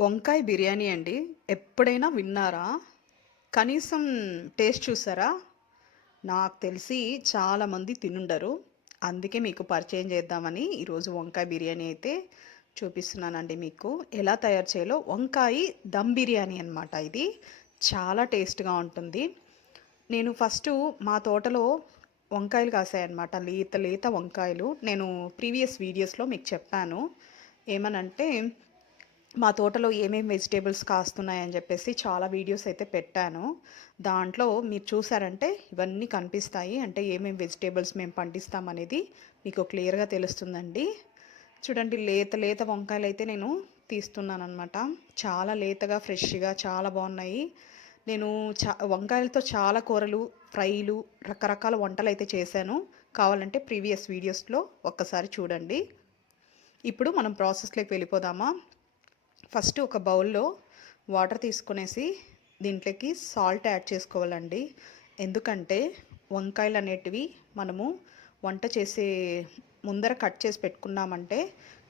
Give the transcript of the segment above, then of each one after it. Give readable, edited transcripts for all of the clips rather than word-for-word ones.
వంకాయ బిర్యానీ అండి. ఎప్పుడైనా విన్నారా? కనీసం టేస్ట్ చూసారా? నాకు తెలిసి చాలామంది తినుండరు. అందుకే మీకు పరిచయం చేద్దామని ఈరోజు వంకాయ బిర్యానీ అయితే చూపిస్తున్నానండి మీకు. ఎలా తయారు చేయాలో వంకాయి దమ్ బిర్యానీ అనమాట ఇది. చాలా టేస్ట్‌గా ఉంటుంది. నేను ఫస్టు మా తోటలో వంకాయలు కాసాయన్నమాట. లేత లేత వంకాయలు. నేను ప్రీవియస్ వీడియోస్‌లో మీకు చెప్పాను. ఏమనంటే మా తోటలో ఏమేం వెజిటేబుల్స్ కాస్తున్నాయని చెప్పేసి చాలా వీడియోస్ అయితే పెట్టాను. దాంట్లో మీరు చూసారంటే ఇవన్నీ కనిపిస్తాయి. అంటే ఏమేం వెజిటేబుల్స్ మేము పండిస్తామనేది మీకు క్లియర్‌గా తెలుస్తుందండి. చూడండి లేత లేత వంకాయలైతే నేను తీస్తున్నాననమాట. చాలా లేతగా, ఫ్రెష్‌గా చాలా బాగున్నాయి. నేను వంకాయలతో చాలా కూరలు, ఫ్రైలు, రకరకాల వంటలైతే చేశాను. కావాలంటే ప్రీవియస్ వీడియోస్‌లో ఒక్కసారి చూడండి. ఇప్పుడు మనం ప్రాసెస్‌లోకి వెళ్ళిపోదామా? ఫస్ట్ ఒక బౌల్లో వాటర్ తీసుకునేసి దీంట్లోకి సాల్ట్ యాడ్ చేసుకోవాలండి. ఎందుకంటే వంకాయలు అనేటివి మనము వంట చేసే ముందర కట్ చేసి పెట్టుకున్నామంటే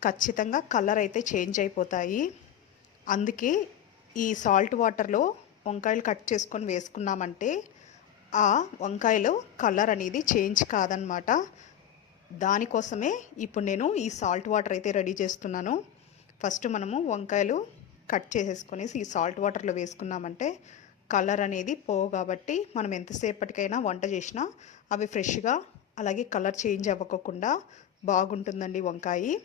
ఖచ్చితంగా కలర్ అయితే చేంజ్ అయిపోతాయి. అందుకే ఈ సాల్ట్ వాటర్లో వంకాయలు కట్ చేసుకొని వేసుకున్నామంటే ఆ వంకాయలో కలర్ అనేది చేంజ్ కాదనమాట. దానికోసమే ఇప్పుడు నేను ఈ సాల్ట్ వాటర్ అయితే రెడీ చేస్తున్నాను. ఫస్ట్ మనము వంకాయలు కట్ చేసేసుకొనేసి ఈ సాల్ట్ వాటర్లో వేసుకున్నామంటే కలర్ అనేది పోవు, కాబట్టి మనం ఎంతసేపటికైనా వంట చేసినా అవి ఫ్రెష్గా అలాగే కలర్ చేంజ్ అవ్వకుండా బాగుంటుందండి వంకాయ.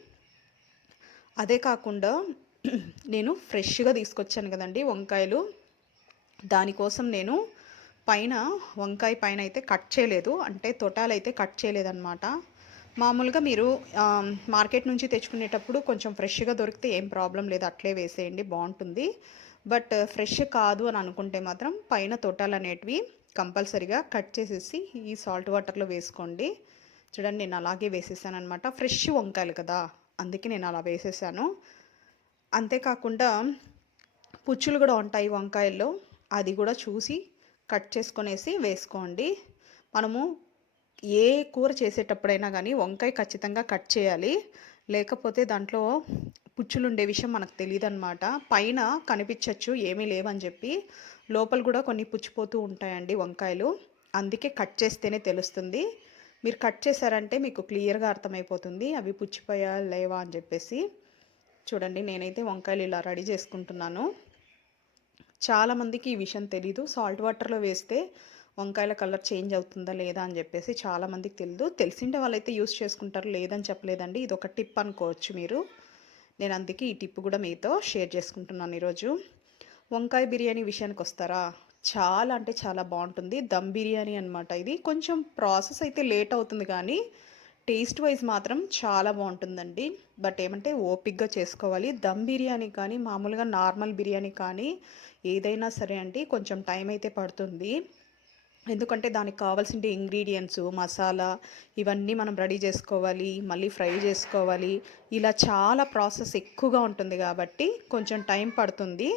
అదే కాకుండా నేను ఫ్రెష్గా తీసుకొచ్చాను కదండి వంకాయలు, దానికోసం నేను పైన వంకాయ పైన అయితే కట్ చేయలేదు, అంటే తొటాలైతే కట్ చేయలేదన్నమాట. మామూలుగా మీరు మార్కెట్ నుంచి తెచ్చుకునేటప్పుడు కొంచెం ఫ్రెష్గా దొరికితే ఏం ప్రాబ్లం లేదు, అట్లే వేసేయండి బాగుంటుంది. బట్ ఫ్రెష్ కాదు అని అనుకుంటే మాత్రం పైన తొటాలు అనేటివి కంపల్సరీగా కట్ చేసేసి ఈ సాల్ట్ వాటర్లో వేసుకోండి. చూడండి నేను అలాగే వేసేసాను అనమాట. ఫ్రెష్ వంకాయలు కదా, అందుకే నేను అలా వేసేసాను. అంతేకాకుండా పుచ్చులు కూడా ఉంటాయి వంకాయల్లో, అది కూడా చూసి కట్ చేసుకొనేసి వేసుకోండి. మనము ఏ కూర చేసేటప్పుడైనా కానీ వంకాయ ఖచ్చితంగా కట్ చేయాలి, లేకపోతే దాంట్లో పుచ్చులు ఉండే విషయం మనకు తెలియదు అనమాట. పైన కనిపించవచ్చు ఏమీ లేవని చెప్పి, లోపల కూడా కొన్ని పుచ్చిపోతూ ఉంటాయండి వంకాయలు. అందుకే కట్ చేస్తేనే తెలుస్తుంది. మీరు కట్ చేశారంటే మీకు క్లియర్గా అర్థమైపోతుంది అవి పుచ్చిపోయా లేవా అని చెప్పేసి. చూడండి నేనైతే వంకాయలు ఇలా రెడీ చేసుకుంటున్నాను. చాలామందికి ఈ విషయం తెలీదు, సాల్ట్ వాటర్లో వేస్తే వంకాయల కలర్ చేంజ్ అవుతుందా లేదా అని చెప్పేసి చాలామందికి తెలియదు. తెలిసిండే వాళ్ళైతే యూస్ చేసుకుంటారు, లేదని చెప్పలేదండి. ఇది ఒక టిప్ అనుకోవచ్చు మీరు. నేను అందుకే ఈ టిప్ కూడా మీతో షేర్ చేసుకుంటున్నాను ఈరోజు. వంకాయ బిర్యానీ విషయానికి వస్తారా, చాలా అంటే చాలా బాగుంటుంది. దమ్ బిర్యానీ అనమాట ఇది. కొంచెం ప్రాసెస్ అయితే లేట్ అవుతుంది కానీ టేస్ట్ వైజ్ మాత్రం చాలా బాగుంటుందండి. బట్ ఏమంటే ఓపిక్గా చేసుకోవాలి. దమ్ బిర్యానీ కానీ మామూలుగా నార్మల్ బిర్యానీ కానీ ఏదైనా సరే అండి కొంచెం టైం అయితే పడుతుంది. ఎందుకంటే దానికి కావాల్సిన ఇంగ్రీడియంట్స్, మసాలా ఇవన్నీ మనం రెడీ చేసుకోవాలి, మళ్ళీ ఫ్రై చేసుకోవాలి. ఇలా చాలా ప్రాసెస్ ఎక్కువగా ఉంటుంది కాబట్టి కొంచెం టైం పడుతుంది.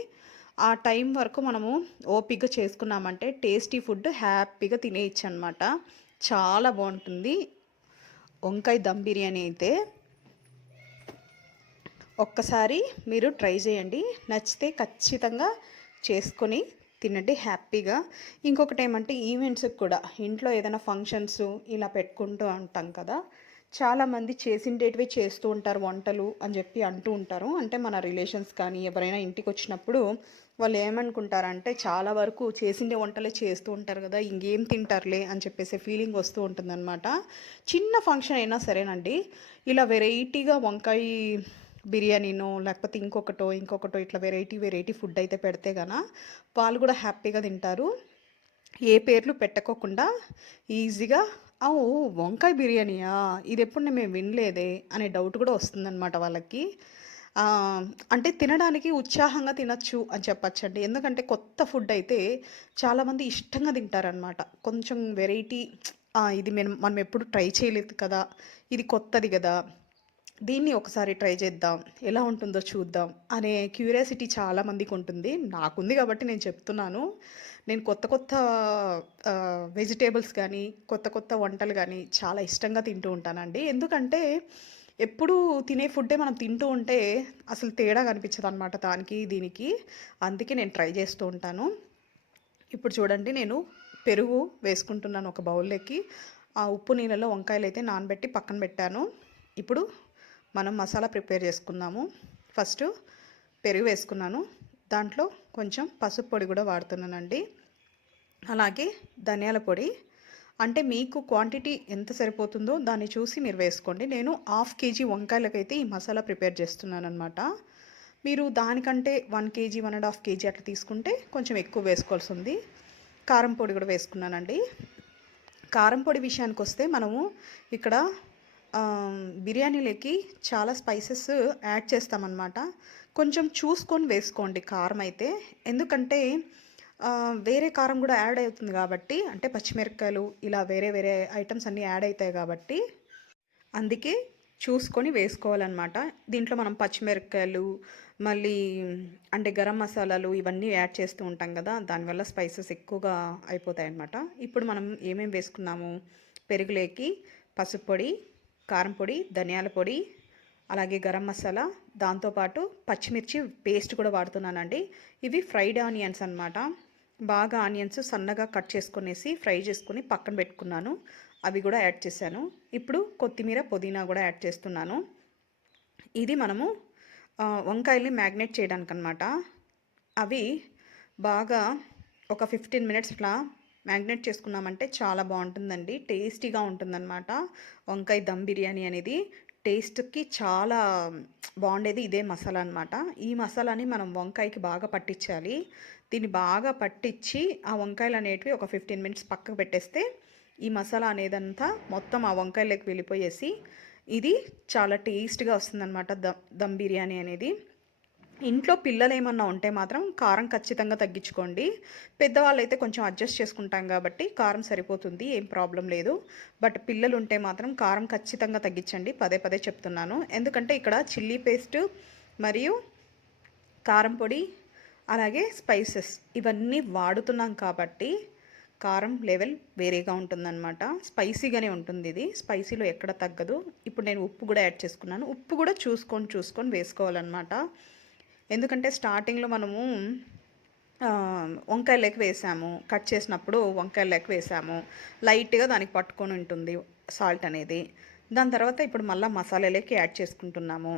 ఆ టైం వరకు మనము ఓపికగా చేసుకున్నామంటే టేస్టీ ఫుడ్ హ్యాపీగా తినేయచ్చు అనమాట. చాలా బాగుంటుంది వంకాయ దమ్ బిర్యానీ అయితే. ఒక్కసారి మీరు ట్రై చేయండి, నచ్చితే ఖచ్చితంగా చేసుకొని తినండి హ్యాపీగా. ఇంకొకటి ఏమంటే ఈవెంట్స్కి కూడా ఇంట్లో ఏదైనా ఫంక్షన్స్ ఇలా పెట్టుకుంటూ ఉంటాం కదా, చాలామంది చేసిండేటివే చేస్తూ ఉంటారు వంటలు అని చెప్పి అంటూ ఉంటారు. అంటే మన రిలేషన్స్ కానీ ఎవరైనా ఇంటికి వచ్చినప్పుడు వాళ్ళు ఏమనుకుంటారంటే చాలా వరకు చేసిండే వంటలే చేస్తూ ఉంటారు కదా, ఇంకేం తింటారులే అని చెప్పేసి ఫీలింగ్ వస్తూ ఉంటుందన్నమాట. చిన్న ఫంక్షన్ అయినా సరేనండి, ఇలా వెరైటీగా వంకాయ బిర్యానీనో లేకపోతే ఇంకొకటో ఇట్లా వెరైటీ వెరైటీ ఫుడ్ అయితే పెడితే గన వాళ్ళు కూడా హ్యాపీగా తింటారు. ఏ పేర్లు పెట్టుకోకుండా ఈజీగా వంకాయ బిర్యానీయా, ఇది ఎప్పుడు మేము వినలేదే అనే డౌట్ కూడా వస్తుందన్నమాట వాళ్ళకి. అంటే తినడానికి ఉత్సాహంగా తినచ్చు అని చెప్పచ్చండి. ఎందుకంటే కొత్త ఫుడ్ అయితే చాలామంది ఇష్టంగా తింటారనమాట. కొంచెం వెరైటీ, ఇది మనం ఎప్పుడు ట్రై చేయలేదు కదా, ఇది కొత్తది కదా, దీన్ని ఒకసారి ట్రై చేద్దాం, ఎలా ఉంటుందో చూద్దాం అనే క్యూరియాసిటీ చాలామందికి ఉంటుంది. నాకుంది కాబట్టి నేను చెప్తున్నాను. నేను కొత్త కొత్త వెజిటేబుల్స్ కానీ కొత్త కొత్త వంటలు కానీ చాలా ఇష్టంగా తింటూ ఉంటానండి. ఎందుకంటే ఎప్పుడూ తినే ఫుడ్డే మనం తింటూ ఉంటే అసలు తేడా కనిపించదనమాట దానికి, దీనికి. అందుకే నేను ట్రై చేస్తూ ఉంటాను. ఇప్పుడు చూడండి నేను పెరుగు వేసుకుంటున్నాను ఒక బౌల్‌లోకి. ఆ ఉప్పు నీళ్ళలో వంకాయలైతే నానబెట్టి పక్కన పెట్టాను. ఇప్పుడు మనం మసాలా ప్రిపేర్ చేసుకుందాము. ఫస్టు పెరుగు వేసుకున్నాను. దాంట్లో కొంచెం పసుపు పొడి కూడా వాడుతున్నానండి. అలాగే ధనియాల పొడి. అంటే మీకు క్వాంటిటీ ఎంత సరిపోతుందో దాన్ని చూసి మీరు వేసుకోండి. నేను హాఫ్ కేజీ వంకాయలకైతే ఈ మసాలా ప్రిపేర్ చేస్తున్నాననమాట. మీరు దానికంటే 1 కేజీ, 1½ కేజీ అట్లా తీసుకుంటే కొంచెం ఎక్కువ వేసుకోవాల్సి ఉంది. కారం పొడి కూడా వేసుకున్నానండి. కారం పొడి విషయానికొస్తే మనము ఇక్కడ బిర్యానీలోకి చాలా స్పైసెస్ యాడ్ చేస్తామన్నమాట. కొంచెం చూసుకొని వేసుకోండి కారం అయితే. ఎందుకంటే వేరే కారం కూడా యాడ్ అవుతుంది కాబట్టి, అంటే పచ్చిమిరపకాయలు ఇలా వేరే వేరే ఐటమ్స్ అన్నీ యాడ్ అవుతాయి కాబట్టి అందుకే చూసుకొని వేసుకోవాలన్నమాట. దీంట్లో మనం పచ్చిమిరపకాయలు మళ్ళీ అంటే గరం మసాలాలు ఇవన్నీ యాడ్ చేస్తూ ఉంటాం కదా, దానివల్ల స్పైసెస్ ఎక్కువగా అయిపోతాయన్నమాట. ఇప్పుడు మనం ఏమేమి వేసుకున్నాము, పెరుగులోకి పసుపు పొడి, కారం పొడి, ధనియాల పొడి, అలాగే గరం మసాలా, దాంతోపాటు పచ్చిమిర్చి పేస్ట్ కూడా వాడుతున్నానండి. ఇవి ఫ్రైడ్ ఆనియన్స్ అన్నమాట. బాగా ఆనియన్స్ సన్నగా కట్ చేసుకునేసి ఫ్రై చేసుకుని పక్కన పెట్టుకున్నాను. అవి కూడా యాడ్ చేశాను. ఇప్పుడు కొత్తిమీర, పుదీనా కూడా యాడ్ చేస్తున్నాను. ఇది మనము వంకాయల్ని మ్యాగ్నేట్ చేయడానికి అనమాట. అవి బాగా ఒక 15 మినిట్స్ ఇట్లా మ్యాగ్నేట్ చేసుకున్నామంటే చాలా బాగుంటుందండి, టేస్టీగా ఉంటుందన్నమాట. వంకాయ దమ్ బిర్యానీ అనేది టేస్ట్కి చాలా బాగుండేది ఇదే మసాలా అనమాట. ఈ మసాలాని మనం వంకాయకి బాగా పట్టించాలి. దీన్ని బాగా పట్టించి ఆ వంకాయలు అనేటివి ఒక 15 మినిట్స్ పక్కకు పెట్టేస్తే ఈ మసాలా అనేదంతా మొత్తం ఆ వంకాయలోకి వెళ్ళిపోయేసి ఇది చాలా టేస్ట్గా వస్తుందన్నమాట దమ్ బిర్యానీ అనేది. ఇంట్లో పిల్లలు ఏమన్నా ఉంటే మాత్రం కారం ఖచ్చితంగా తగ్గించుకోండి. పెద్దవాళ్ళు అయితే కొంచెం అడ్జస్ట్ చేసుకుంటాం కాబట్టి కారం సరిపోతుంది, ఏం ప్రాబ్లం లేదు. బట్ పిల్లలు ఉంటే మాత్రం కారం ఖచ్చితంగా తగ్గించండి, పదే పదే చెప్తున్నాను. ఎందుకంటే ఇక్కడ చిల్లీ పేస్ట్ మరియు కారం పొడి అలాగే స్పైసెస్ ఇవన్నీ వాడుతున్నాం కాబట్టి కారం లెవెల్ వేరేగా ఉంటుందన్నమాట. స్పైసీగానే ఉంటుంది, ఇది స్పైసీలో ఎక్కడ తగ్గదు. ఇప్పుడు నేను ఉప్పు కూడా యాడ్ చేసుకున్నాను. ఉప్పు కూడా చూసుకొని వేసుకోవాలన్నమాట. ఎందుకంటే స్టార్టింగ్లో మనము వంకాయలకి వేసాము, కట్ చేసినప్పుడు వంకాయలకి వేసాము, లైట్గా దానికి పట్టుకొని ఉంటుంది సాల్ట్ అనేది. దాని తర్వాత ఇప్పుడు మళ్ళీ మసాలాలకి యాడ్ చేసుకుంటున్నాము.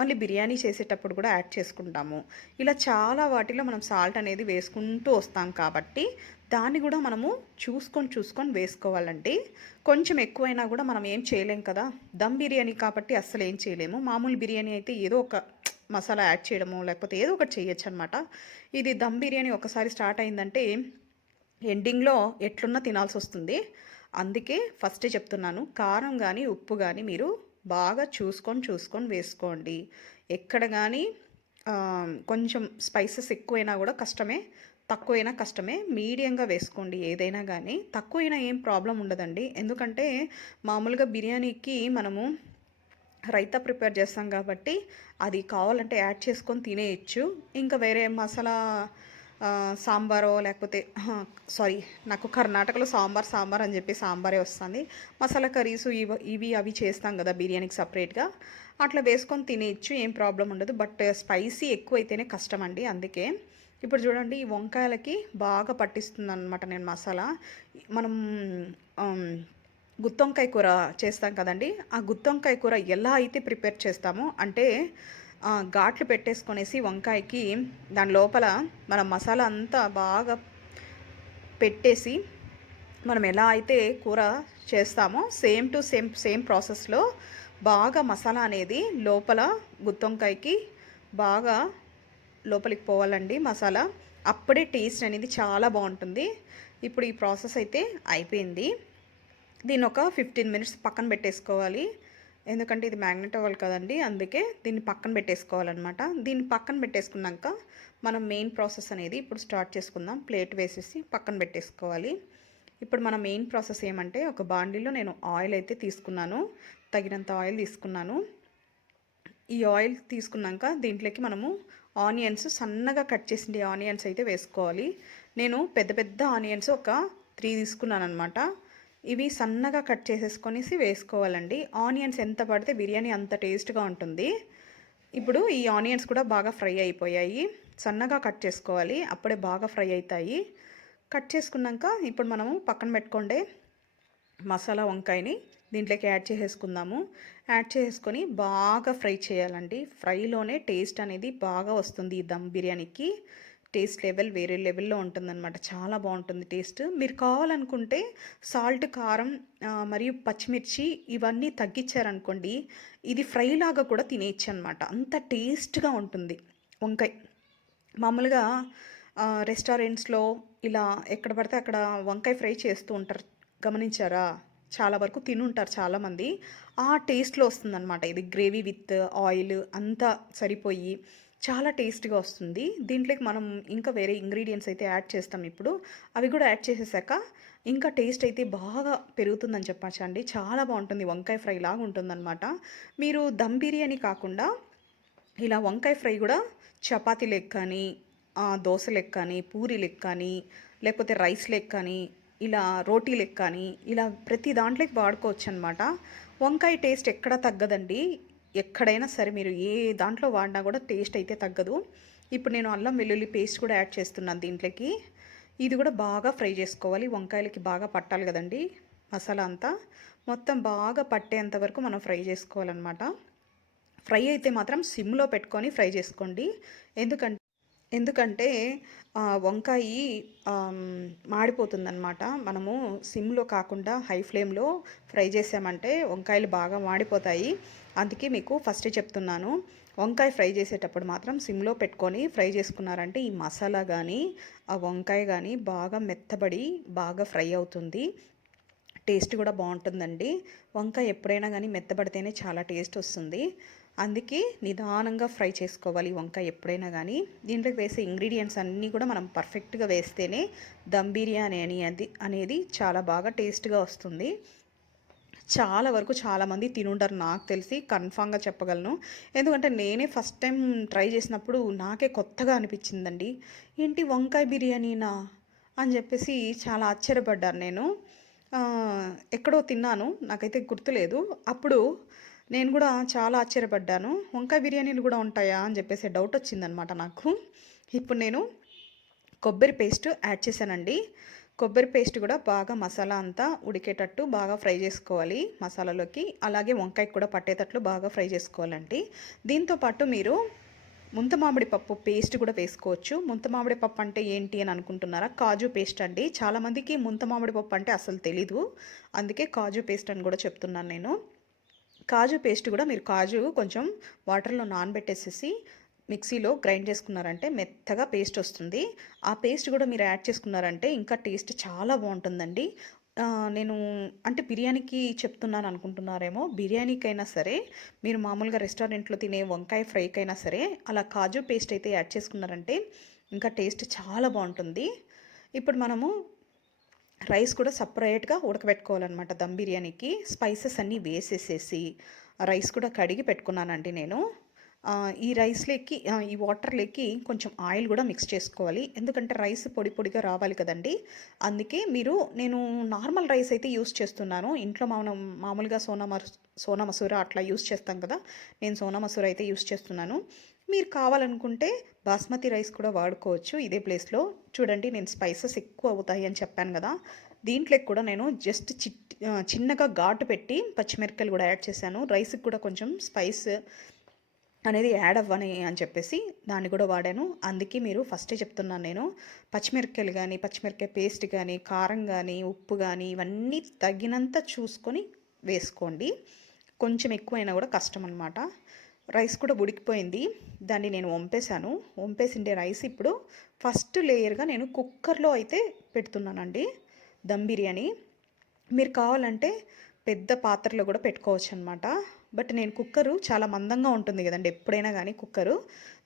మళ్ళీ బిర్యానీ చేసేటప్పుడు కూడా యాడ్ చేసుకుంటాము. ఇలా చాలా వాటిలో మనం సాల్ట్ అనేది వేసుకుంటూ వస్తాం కాబట్టి దాన్ని కూడా మనము చూసుకొని వేసుకోవాలండి. కొంచెం ఎక్కువైనా కూడా మనం ఏం చేయలేం కదా, దమ్ బిర్యానీ కాబట్టి అస్సలు ఏం చేయలేము. మామూలు బిర్యానీ అయితే ఏదో ఒక మసాలా యాడ్ చేయడము లేకపోతే ఏదో ఒకటి చేయొచ్చు అనమాట. ఇది దమ్ బిర్యానీ ఒకసారి స్టార్ట్ అయిందంటే ఎండింగ్లో ఎట్లున్నా తినాల్సి వస్తుంది. అందుకే ఫస్టే చెప్తున్నాను, కారం కానీ ఉప్పు కానీ మీరు బాగా చూసుకొని వేసుకోండి. ఎక్కడ కానీ కొంచెం స్పైసెస్ ఎక్కువైనా కూడా కష్టమే, తక్కువైనా కష్టమే. మీడియంగా వేసుకోండి ఏదైనా కానీ. తక్కువైనా ఏం ప్రాబ్లం ఉండదండి. ఎందుకంటే మామూలుగా బిర్యానీకి మనము రైతా ప్రిపేర్ చేస్తాం కాబట్టి అది కావాలంటే యాడ్ చేసుకొని తినేయచ్చు. ఇంకా వేరే మసాలా సాంబారో లేకపోతే సారీ, నాకు కర్ణాటకలో సాంబార్ అని చెప్పి సాంబారే వస్తుంది. మసాలా కర్రీసు ఇవి అవి చేస్తాం కదా బిర్యానీకి సపరేట్గా, అట్లా వేసుకొని తినేయచ్చు, ఏం ప్రాబ్లం ఉండదు. బట్ స్పైసీ ఎక్కువైతేనే కష్టం అండి. అందుకే ఇప్పుడు చూడండి ఈ వంకాయలకి బాగా పట్టిస్తుంది అనమాట నేను మసాలా. మనం గుత్తొంకాయ కూర చేస్తాం కదండి, ఆ గుత్తొంకాయ కూర ఎలా అయితే ప్రిపేర్ చేస్తామో అంటే ఘాట్లు పెట్టేసుకొనేసి వంకాయకి దాని లోపల మనం మసాలా అంతా బాగా పెట్టేసి మనం ఎలా అయితే కూర చేస్తామో సేమ్ టు సేమ్ ప్రాసెస్లో బాగా మసాలా అనేది లోపల గుత్తొంకాయకి బాగా లోపలికి పోవాలండి మసాలా. అప్పుడే టేస్ట్ అనేది చాలా బాగుంటుంది. ఇప్పుడు ఈ ప్రాసెస్ అయితే అయిపోయింది. దీన్ని ఒక 15 మినిట్స్ పక్కన పెట్టేసుకోవాలి. ఎందుకంటే ఇది మ్యాగ్నెట్ అవ్వాలి కదండి, అందుకే దీన్ని పక్కన పెట్టేసుకోవాలన్నమాట. దీన్ని పక్కన పెట్టేసుకున్నాక మనం మెయిన్ ప్రాసెస్ అనేది ఇప్పుడు స్టార్ట్ చేసుకుందాం. ప్లేట్ వేసేసి పక్కన పెట్టేసుకోవాలి. ఇప్పుడు మన మెయిన్ ప్రాసెస్ ఏమంటే ఒక బాండీలో నేను ఆయిల్ అయితే తీసుకున్నాను, తగినంత ఆయిల్ తీసుకున్నాను. ఈ ఆయిల్ తీసుకున్నాక దీంట్లోకి మనము ఆనియన్స్ సన్నగా కట్ చేసిన ఆనియన్స్ అయితే వేసుకోవాలి. నేను పెద్ద పెద్ద ఆనియన్స్ ఒక 3 తీసుకున్నాను అనమాట. ఇవి సన్నగా కట్ చేసేసుకొనేసి వేసుకోవాలండి. ఆనియన్స్ ఎంత పడితే బిర్యానీ అంత టేస్ట్‌గా ఉంటుంది. ఇప్పుడు ఈ ఆనియన్స్ కూడా బాగా ఫ్రై అయిపోయాయి. సన్నగా కట్ చేసుకోవాలి. అప్పుడే బాగా ఫ్రై అయితాయి. కట్ చేసుకున్నాక ఇప్పుడు మనము పక్కన పెట్టుకోండే మసాలా వంకాయని దీంట్లోకి యాడ్ చేసేసుకుందాము. యాడ్ చేసుకొని బాగా ఫ్రై చేయాలండి. ఫ్రైలోనే టేస్ట్ అనేది బాగా వస్తుంది ఈ దమ్ బిర్యానీకి. టేస్ట్ లెవెల్ వేరే లెవెల్లో ఉంటుందన్నమాట. చాలా బాగుంటుంది టేస్ట్. మీరు కావాలనుకుంటే సాల్ట్, కారం మరియు పచ్చిమిర్చి ఇవన్నీ తగ్గించారనుకోండి, ఇది ఫ్రై లాగా కూడా తినేయచ్చు అనమాట. అంత టేస్ట్గా ఉంటుంది వంకాయ. మామూలుగా రెస్టారెంట్స్‌లో ఇలా ఎక్కడ పడితే అక్కడ వంకాయ ఫ్రై చేస్తూ ఉంటారు. గమనించారా? చాలా వరకు తినుంటారు చాలామంది. ఆ టేస్ట్‌లో వస్తుందనమాట. ఇది గ్రేవీ విత్ ఆయిల్ అంతా సరిపోయి చాలా టేస్ట్‌గా వస్తుంది. దీంట్లోకి మనం ఇంకా వేరే ఇంగ్రీడియెంట్స్ అయితే యాడ్ చేస్తాం ఇప్పుడు. అవి కూడా యాడ్ చేసేసాక ఇంకా టేస్ట్ అయితే బాగా పెరుగుతుందని చెప్పొచ్చండి. చాలా బాగుంటుంది. వంకాయ ఫ్రై లాగా ఉంటుందన్నమాట. మీరు దమ్ బిర్యానీ కాకుండా ఇలా వంకాయ ఫ్రై కూడా చపాతీలకు కానీ, దోసలకు కానీ, పూరీలకు కానీ, లేకపోతే రైస్‌లకి కానీ, ఇలా రోటీలకు కానీ, ఇలా ప్రతి దాంట్లోకి వాడుకోవచ్చనమాట. వంకాయ టేస్ట్ ఎక్కడా తగ్గదండి. ఎక్కడైనా సరే మీరు ఏ దాంట్లో వాడినా కూడా టేస్ట్ అయితే తగ్గదు. ఇప్పుడు నేను అల్లం వెల్లుల్లి పేస్ట్ కూడా యాడ్ చేస్తున్నాను దీంట్లోకి. ఇది కూడా బాగా ఫ్రై చేసుకోవాలి. వంకాయలకి బాగా పట్టాలి కదండీ మసాలా అంతా. మొత్తం బాగా పట్టేంత వరకు మనం ఫ్రై చేసుకోవాలన్నమాట. ఫ్రై అయితే మాత్రం సిమ్‌లో పెట్టుకొని ఫ్రై చేసుకోండి. ఎందుకంటే ఎందుకంటే వంకాయి మాడిపోతుందనమాట. మనము సిమ్‌లో కాకుండా హై ఫ్లేమ్‌లో ఫ్రై చేసామంటే వంకాయలు బాగా మాడిపోతాయి. అందుకే మీకు ఫస్టే చెప్తున్నాను. వంకాయ ఫ్రై చేసేటప్పుడు మాత్రం సిమ్‌లో పెట్టుకొని ఫ్రై చేసుకున్నారంటే ఈ మసాలా గానీ, ఆ వంకాయ గానీ బాగా మెత్తబడి బాగా ఫ్రై అవుతుంది. టేస్ట్ కూడా బాగుంటుందండి. వంకాయ ఎప్పుడైనా కానీ మెత్తబడితేనే చాలా టేస్ట్ వస్తుంది. అందుకే నిదానంగా ఫ్రై చేసుకోవాలి వంకాయ ఎప్పుడైనా కానీ. దీంట్లోకి వేసే ఇంగ్రీడియంట్స్ అన్నీ కూడా మనం పర్ఫెక్ట్గా వేస్తేనే దమ్ బిర్యానీ అనేది చాలా బాగా టేస్ట్గా వస్తుంది. చాలా వరకు చాలామంది తినుంటారు నాకు తెలిసి, కన్ఫామ్గా చెప్పగలను. ఎందుకంటే నేనే ఫస్ట్ టైం ట్రై చేసినప్పుడు నాకే కొత్తగా అనిపించిందండి. ఏంటి వంకాయ బిర్యానీనా అని చెప్పేసి చాలా ఆశ్చర్యపడ్డాను నేను. ఎక్కడో తిన్నాను, నాకైతే గుర్తులేదు. అప్పుడు నేను కూడా చాలా ఆశ్చర్యపడ్డాను. వంకాయ బిర్యానీలు కూడా ఉంటాయా అని చెప్పేసి డౌట్ వచ్చిందనమాట నాకు. ఇప్పుడు నేను కొబ్బరి పేస్ట్ యాడ్ చేశానండి. కొబ్బరి పేస్ట్ కూడా బాగా మసాలా అంతా ఉడికేటట్టు బాగా ఫ్రై చేసుకోవాలి మసాలాలోకి. అలాగే వంకాయకి కూడా పట్టేటట్లు బాగా ఫ్రై చేసుకోవాలండి. దీంతోపాటు మీరు ముంత మామిడి పప్పు పేస్ట్ కూడా వేసుకోవచ్చు. ముంత మామిడి పప్పు అంటే ఏంటి అని అనుకుంటున్నారా? కాజు పేస్ట్ అండి. చాలామందికి ముంత మామిడి పప్పు అంటే అసలు తెలీదు. అందుకే కాజు పేస్ట్ అని కూడా చెప్తున్నాను నేను. కాజు పేస్ట్ కూడా మీరు కాజు కొంచెం వాటర్లో నానబెట్టేసేసి మిక్సీలో గ్రైండ్ చేసుకున్నారంటే మెత్తగా పేస్ట్ వస్తుంది. ఆ పేస్ట్ కూడా మీరు యాడ్ చేసుకున్నారంటే ఇంకా టేస్ట్ చాలా బాగుంటుందండి. నేను అంటే బిర్యానీకి చెప్తున్నాను అనుకుంటున్నారేమో. బిర్యానీకైనా సరే, మీరు మామూలుగా రెస్టారెంట్లో తినే వంకాయ ఫ్రైకైనా సరే అలా కాజు పేస్ట్ అయితే యాడ్ చేసుకున్నారంటే ఇంకా టేస్ట్ చాలా బాగుంటుంది. ఇప్పుడు మనము రైస్ కూడా సపరేట్గా ఉడకబెట్టుకోవాలన్నమాట దమ్ బిర్యానీకి. స్పైసెస్ అన్నీ వేసేసేసి రైస్ కూడా కడిగి పెట్టుకున్నానండి నేను. ఈ రైస్లోకి ఈ వాటర్లోకి కొంచెం ఆయిల్ కూడా మిక్స్ చేసుకోవాలి. ఎందుకంటే రైస్ పొడి పొడిగా రావాలి కదండి. అందుకే నేను నార్మల్ రైస్ అయితే యూస్ చేస్తున్నాను. ఇంట్లో మనం మామూలుగా సోనా మసూర అట్లా యూస్ చేస్తాం కదా. నేను సోనా మసూర అయితే యూస్ చేస్తున్నాను. మీరు కావాలనుకుంటే బాస్మతి రైస్ కూడా వాడుకోవచ్చు ఇదే ప్లేస్లో. చూడండి, నేను స్పైసెస్ ఎక్కువ అవుతాయి అని చెప్పాను కదా. దీంట్లోకి కూడా నేను జస్ట్ చిన్నగా ఘాటు పెట్టి పచ్చిమిరపకాయలు కూడా యాడ్ చేశాను. రైస్కి కూడా కొంచెం స్పైస్ అనేది యాడ్ అవ్వని అని చెప్పేసి దాన్ని కూడా వాడాను. అందుకే మీరు ఫస్టే చెప్తున్నాను నేను. పచ్చిమిరపకాయలు కానీ, పచ్చిమిరపకాయ పేస్ట్ కానీ, కారం కానీ, ఉప్పు కానీ ఇవన్నీ తగినంత చూసుకొని వేసుకోండి. కొంచెం ఎక్కువైనా కూడా కష్టం అనమాట. రైస్ కూడా ఉడికిపోయింది. దాన్ని నేను వంపేశాను. వంపేసిండే రైస్ ఇప్పుడు ఫస్ట్ లేయర్గా నేను కుక్కర్లో అయితే పెడుతున్నానండి దమ్ బిర్యానీ. మీరు కావాలంటే పెద్ద పాత్రలో కూడా పెట్టుకోవచ్చు అనమాట. బట్ నేను కుక్కరు చాలా మందంగా ఉంటుంది కదండి ఎప్పుడైనా కానీ కుక్కరు.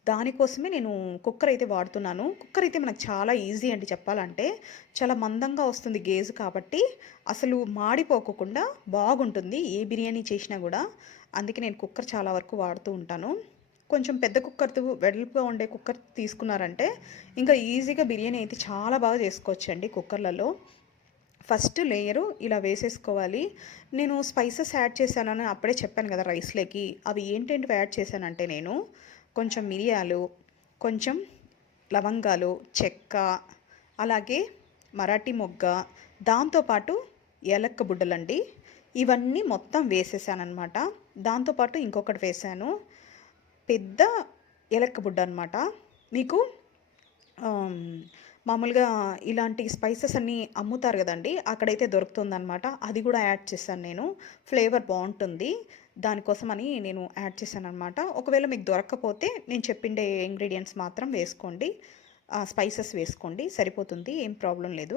దానికోసమే నేను కుక్కర్ అయితే వాడుతున్నాను. కుక్కర్ అయితే మనకు చాలా ఈజీ అండి చెప్పాలంటే. చాలా మందంగా వస్తుంది గేజ్ కాబట్టి అసలు మాడిపోకుండా బాగుంటుంది ఏ బిర్యానీ చేసినా కూడా. అందుకే నేను కుక్కర్ చాలా వరకు వాడుతూ ఉంటాను. కొంచెం పెద్ద కుక్కర్తో వెడల్పుగా ఉండే కుక్కర్ తీసుకున్నారంటే ఇంకా ఈజీగా బిర్యానీ అయితే చాలా బాగా చేసుకోవచ్చండి కుక్కర్లలో. ఫస్ట్ లేయరు ఇలా వేసేసుకోవాలి. నేను స్పైసెస్ యాడ్ చేశానని అప్పుడే చెప్పాను కదా రైస్‌లోకి. అవి ఏంటేంటివి యాడ్ చేశానంటే నేను కొంచెం మిరియాలు, కొంచెం లవంగాలు, చెక్క, అలాగే మరాఠీ మొగ్గ, దాంతో పాటు ఏలక్క బుడ్డలండి. ఇవన్నీ మొత్తం వేసేసాననమాట. దాంతో పాటు ఇంకొకటి వేశాను. పెద్ద ఏలక్క బుడ్డ అనమాట. మీకు ఆహ్, మామూలుగా ఇలాంటి స్పైసెస్ అన్నీ అమ్ముతారు కదండీ! అక్కడైతే దొరుకుతుందనమాట. అది కూడా యాడ్ చేశాను నేను. ఫ్లేవర్ బావుంటుంది. దానికోసమని నేను యాడ్ చేశాననమాట. ఒకవేళ మీకు దొరక్కపోతే నేను చెప్పిండే ఇంగ్రీడియెంట్స్ మాత్రం వేసుకోండి. స్పైసెస్ వేసుకోండి సరిపోతుంది. ఏం ప్రాబ్లం లేదు.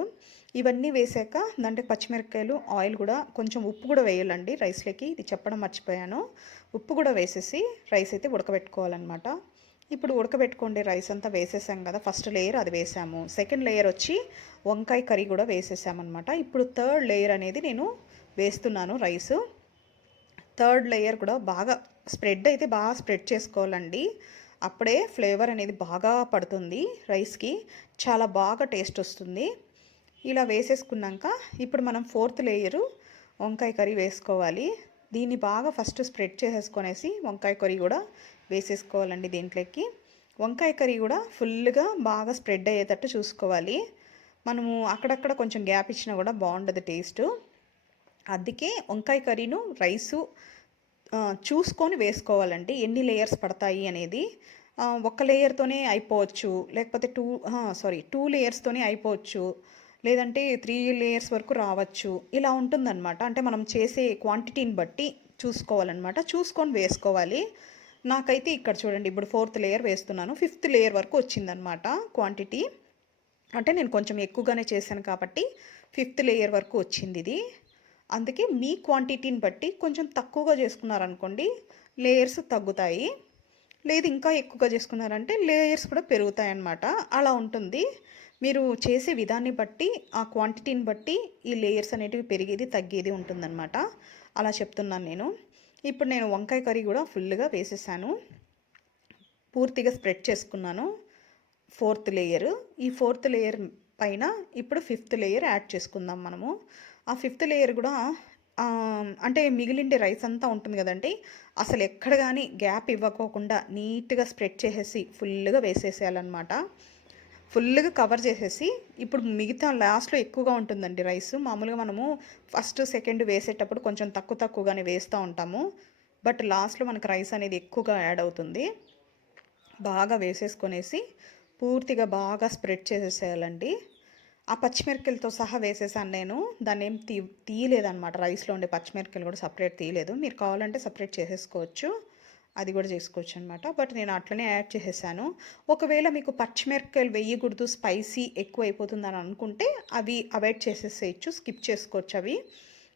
ఇవన్నీ వేశాక దాంట్లో పచ్చిమిరపకాయలు, ఆయిల్ కూడా కొంచెం ఉప్పు కూడా వేయాలండి రైస్‌లోకి. ఇది చెప్పడం మర్చిపోయాను. ఉప్పు కూడా వేసేసి రైస్ అయితే ఉడకబెట్టుకోవాలనమాట. ఇప్పుడు ఉడకబెట్టుకోండి రైస్ అంతా వేసేసాం కదా! ఫస్ట్ లేయర్ అది వేసాము. సెకండ్ లేయర్ వచ్చి వంకాయ కర్రీ కూడా వేసేసామనమాట. ఇప్పుడు థర్డ్ లేయర్ అనేది నేను వేస్తున్నాను రైసు. థర్డ్ లేయర్ కూడా బాగా స్ప్రెడ్ చేసుకోవాలండి. అప్పుడే ఫ్లేవర్ అనేది బాగా పడుతుంది రైస్‌కి. చాలా బాగా టేస్ట్ వస్తుంది. ఇలా వేసేసుకున్నాక ఇప్పుడు మనం ఫోర్త్ లేయరు వంకాయ కర్రీ వేసుకోవాలి. దీన్ని బాగా ఫస్ట్ స్ప్రెడ్ చేసేసుకొనేసి వంకాయ కర్రీ కూడా వేసేసుకోవాలండి దీంట్లోకి. వంకాయ కర్రీ కూడా ఫుల్గా బాగా స్ప్రెడ్ అయ్యేటట్టు చూసుకోవాలి. మనము అక్కడక్కడ కొంచెం గ్యాప్ ఇచ్చినా కూడా బాగుండదు టేస్టు. అందుకే వంకాయ కర్రీను రైసు చూసుకొని వేసుకోవాలండి ఎన్ని లేయర్స్ పడతాయి అనేది. ఒక లేయర్తోనే అయిపోవచ్చు, లేకపోతే 2 లేయర్స్తోనే అయిపోవచ్చు, లేదంటే 3 లేయర్స్ వరకు రావచ్చు. ఇలా ఉంటుందన్నమాట. అంటే మనం చేసే క్వాంటిటీని బట్టి చూసుకోవాలన్నమాట. చూసుకొని వేసుకోవాలి. నాకైతే ఇక్కడ చూడండి ఇప్పుడు ఫోర్త్ లేయర్ వేస్తున్నాను. ఫిఫ్త్ లేయర్ వరకు వచ్చిందనమాట క్వాంటిటీ. అంటే నేను కొంచెం ఎక్కువగానే చేశాను కాబట్టి ఫిఫ్త్ లేయర్ వరకు వచ్చింది ఇది. అందుకే మీ క్వాంటిటీని బట్టి కొంచెం తక్కువగా చేసుకున్నారనుకోండి లేయర్స్ తగ్గుతాయి. లేదు ఇంకా ఎక్కువగా చేసుకున్నారంటే లేయర్స్ కూడా పెరుగుతాయి అన్నమాట. అలా ఉంటుంది. మీరు చేసే విధాన్ని బట్టి ఆ క్వాంటిటీని బట్టి ఈ లేయర్స్ అనేటివి పెరిగేది తగ్గేది ఉంటుందన్నమాట. అలా చెప్తున్నాను నేను. ఇప్పుడు నేను వంకాయ కర్రీ కూడా ఫుల్గా వేసేసాను. పూర్తిగా స్ప్రెడ్ చేసుకున్నాను ఫోర్త్ లేయర్. ఈ ఫోర్త్ లేయర్ పైన ఇప్పుడు ఫిఫ్త్ లేయర్ యాడ్ చేసుకుందాం మనము. ఆ ఫిఫ్త్ లేయర్ కూడా అంటే మిగిలిండే రైస్ అంతా ఉంటుంది కదండి, అసలు ఎక్కడ కానీ గ్యాప్ ఇవ్వకోకుండా నీట్గా స్ప్రెడ్ చేసేసి ఫుల్గా వేసేసేయాలన్నమాట. ఫుల్గా కవర్ చేసేసి ఇప్పుడు మిగతా లాస్ట్లో ఎక్కువగా ఉంటుందండి రైస్. మామూలుగా మనము ఫస్ట్ సెకండ్ వేసేటప్పుడు కొంచెం తక్కువగానే వేస్తూ ఉంటాము. బట్ లాస్ట్లో మనకు రైస్ అనేది ఎక్కువగా యాడ్ అవుతుంది. బాగా వేసేసుకొనేసి పూర్తిగా బాగా స్ప్రెడ్ చేసేసేయాలండి. ఆ పచ్చిమిరపకాయలతో సహా వేసేసాను నేను. దాన్ని ఏం తీయలేదన్నమాట. రైస్లో ఉండే పచ్చిమిరపకాయలు కూడా సపరేట్ తీయలేదు. మీరు కావాలంటే సపరేట్ చేసేసుకోవచ్చు, అది కూడా చేసుకోవచ్చు అనమాట. బట్ నేను అట్లనే యాడ్ చేసేసాను. ఒకవేళ మీకు పచ్చిమిరపకాయలు వేయకూడదు, స్పైసీ ఎక్కువ అయిపోతుందని అనుకుంటే అవి అవాయిడ్ చేసేసేయచ్చు, స్కిప్ చేసుకోవచ్చు.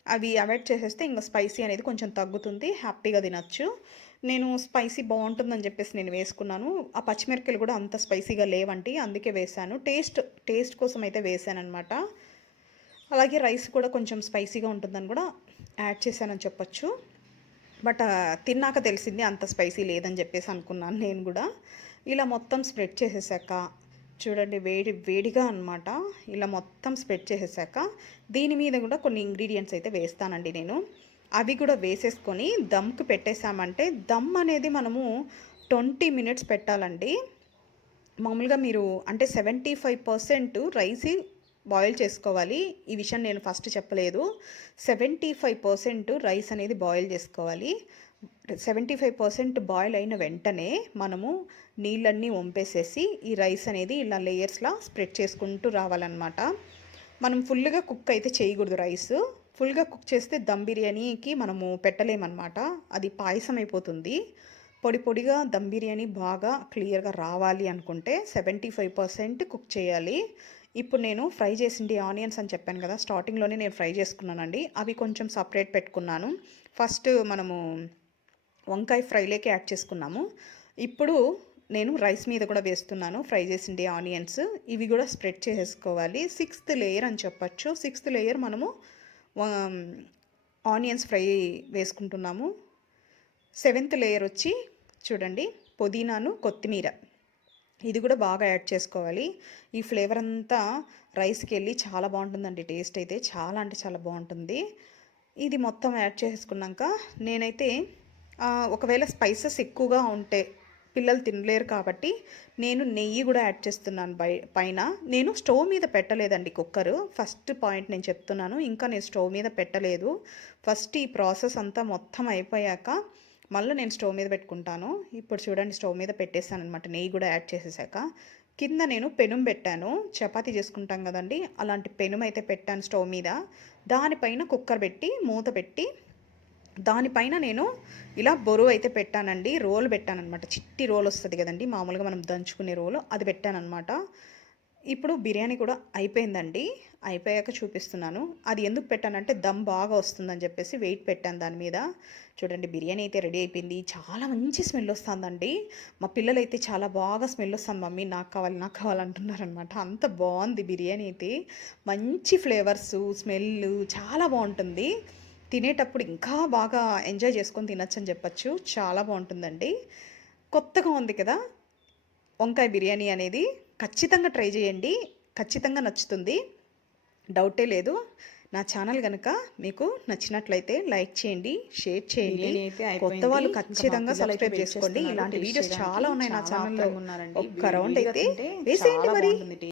అవి అవాయిడ్ చేసేస్తే ఇంకా స్పైసీ అనేది కొంచెం తగ్గుతుంది, హ్యాపీగా తినచ్చు. నేను స్పైసీ బాగుంటుందని చెప్పేసి నేను వేసుకున్నాను. ఆ పచ్చిమిరపకాయలు కూడా అంత స్పైసీగా లేవండి, అందుకే వేసాను. టేస్ట్ కోసం అయితే వేసానమాట. అలాగే రైస్ కూడా కొంచెం స్పైసీగా ఉంటుందని కూడా యాడ్ చేశానని చెప్పొచ్చు. బట్ తిన్నాక తెలిసింది అంత స్పైసీ లేదని చెప్పేసి అనుకున్నాను నేను కూడా. ఇలా మొత్తం స్ప్రెడ్ చేసేసాక చూడండి వేడిగా అనమాట. ఇలా మొత్తం స్ప్రెడ్ చేసేసాక దీని మీద కూడా కొన్ని ఇంగ్రీడియంట్స్ అయితే వేస్తానండి నేను. అవి కూడా వేసేసుకొని దమ్కి పెట్టేసామంటే దమ్ అనేది మనము 20 మినిట్స్ పెట్టాలండి. మామూలుగా మీరు అంటే 75% రైస్ బాయిల్ చేసుకోవాలి. ఈ విషయం నేను ఫస్ట్ చెప్పలేదు. 75% రైస్ అనేది బాయిల్ చేసుకోవాలి. 75% బాయిల్ అయిన వెంటనే మనము నీళ్ళన్నీ వంపేసేసి ఈ రైస్ అనేది ఇలా లేయర్స్లా స్ప్రెడ్ చేసుకుంటూ రావాలన్నమాట. మనం ఫుల్గా కుక్ అయితే చేయకూడదు రైస్. ఫుల్గా కుక్ చేస్తే దమ్ బిర్యానీకి మనము పెట్టలేమన్నమాట, అది పాయసం అయిపోతుంది. పొడిగా దమ్ బిర్యానీ బాగా క్లియర్గా రావాలి అనుకుంటే 75% కుక్ చేయాలి. ఇప్పుడు నేను ఫ్రై చేసింది ఆనియన్స్ అని చెప్పాను కదా, స్టార్టింగ్లోనే నేను ఫ్రై చేసుకున్నానండి. అవి కొంచెం సపరేట్ పెట్టుకున్నాను. ఫస్ట్ మనము వంకాయ ఫ్రైలోకి యాడ్ చేసుకున్నాము. ఇప్పుడు నేను రైస్ మీద కూడా వేస్తున్నాను ఫ్రై చేసింది ఆనియన్స్. ఇవి కూడా స్ప్రెడ్ చేసేసుకోవాలి. 6th లేయర్ అని చెప్పచ్చు. 6th లేయర్ మనము ఆనియన్స్ ఫ్రై వేసుకుంటున్నాము. 7th లేయర్ వచ్చి చూడండి పుదీనాను, కొత్తిమీర ఇది కూడా బాగా యాడ్ చేసుకోవాలి. ఈ ఫ్లేవర్ అంతా రైస్కి వెళ్ళి చాలా బాగుంటుందండి. టేస్ట్ అయితే చాలా అంటే చాలా బాగుంటుంది. ఇది మొత్తం యాడ్ చేసుకున్నాక నేనైతే ఒకవేళ స్పైసెస్ ఎక్కువగా ఉంటే పిల్లలు తినలేరు కాబట్టి నేను నెయ్యి కూడా యాడ్ చేస్తున్నాను పైన. నేను స్టవ్ మీద పెట్టలేదండి కుక్కర్. ఫస్ట్ పాయింట్ నేను చెప్తున్నాను. ఇంకా నేను స్టవ్ మీద పెట్టలేదు. ఫస్ట్ ఈ ప్రాసెస్ అంతా మొత్తం అయిపోయాక మళ్ళీ నేను స్టవ్ మీద పెట్టుకుంటాను. ఇప్పుడు చూడండి స్టవ్ మీద పెట్టేసాను అనమాట, నెయ్యి కూడా యాడ్ చేసేసాక. కింద నేను పెనుం పెట్టాను, చపాతీ చేసుకుంటాం కదండి, అలాంటి పెనుం అయితే పెట్టాను స్టవ్ మీద. దానిపైన కుక్కర్ పెట్టి మూత పెట్టి దానిపైన నేను ఇలా బొరువు అయితే పెట్టానండి. రోల్ పెట్టానమాట, చిట్టి రోల్ వస్తుంది కదండి మామూలుగా మనం దంచుకునే రోలు, అది పెట్టానమాట. ఇప్పుడు బిర్యానీ కూడా అయిపోయిందండి. అయిపోయాక చూపిస్తున్నాను. అది ఎందుకు పెట్టానంటే దమ్ బాగా వస్తుందని చెప్పేసి వెయిట్ పెట్టాను దాని మీద. చూడండి బిర్యానీ అయితే రెడీ అయిపోయింది. చాలా మంచి స్మెల్ వస్తుందండి. మా పిల్లలైతే చాలా బాగా స్మెల్ వస్తుంది మమ్మీ నాకు కావాలి నాకు కావాలంటున్నారనమాట. అంత బాగుంది బిర్యానీ అయితే. మంచి ఫ్లేవర్సు స్మెల్ చాలా బాగుంటుంది. తినేటప్పుడు ఇంకా బాగా ఎంజాయ్ చేసుకొని తినచ్చు అని చెప్పచ్చు. చాలా బాగుంటుందండి. కొత్తగా ఉంది కదా వంకాయ బిర్యానీ అనేది. ఖచ్చితంగా ట్రై చేయండి, ఖచ్చితంగా నచ్చుతుంది, డౌటే లేదు. నా ఛానల్ కనుక మీకు నచ్చినట్లయితే లైక్ చేయండి, షేర్ చేయండి. కొత్త వాళ్ళు ఖచ్చితంగా సబ్స్క్రైబ్ చేసుకోండి. ఇలాంటి వీడియోస్ చాలా ఉన్నాయి నా ఛానల్లో. ఒక్క రౌండ్ అయితే వేసేయండి మరి.